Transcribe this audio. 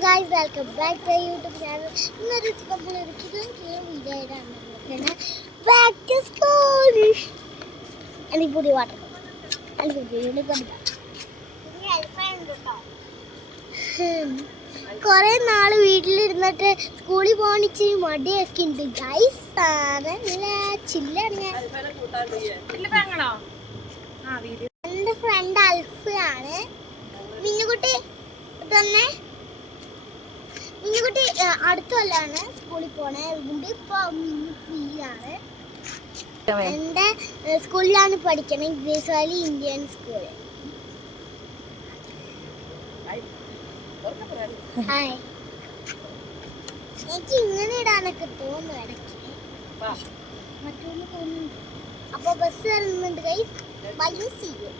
guys, welcome back to our YouTube channel. ഇന്നൊരു നമ്മളൊരു video ആയിട്ടാണ് back to school. അടിപൊളി വാട്ടർ കുറെ നാള് വീട്ടിലിരുന്നിട്ട് സ്കൂളിൽ പോകാനിച്ച് മടിയൊക്കെ ഉണ്ട് ഗൈസ്. ചില്ലാണ് ഞാൻ. എൻ്റെ ഫ്രണ്ട് അൽഫയാണ്. മിന്നുകുട്ടി തന്നെ മിന്നുകുട്ടി അടുത്ത കൊല്ലാണ് സ്കൂളിൽ പോണേ. അതുകൊണ്ട് ഇപ്പൊ മിന്നു ഫ്രീ ആണ്. എൻ്റെ സ്കൂളിലാണ് പഠിക്കണേ, grace Valley Indian school. Hi. എനിക്ക് ഇങ്ങനെ ഇടാനൊക്കെ തോന്നുന്നു ഇടയ്ക്ക്, മറ്റൊന്ന് തോന്നുന്നുണ്ട്. അപ്പൊ ബസ് വരുന്നുണ്ട് ഗൈസ്. By, see you.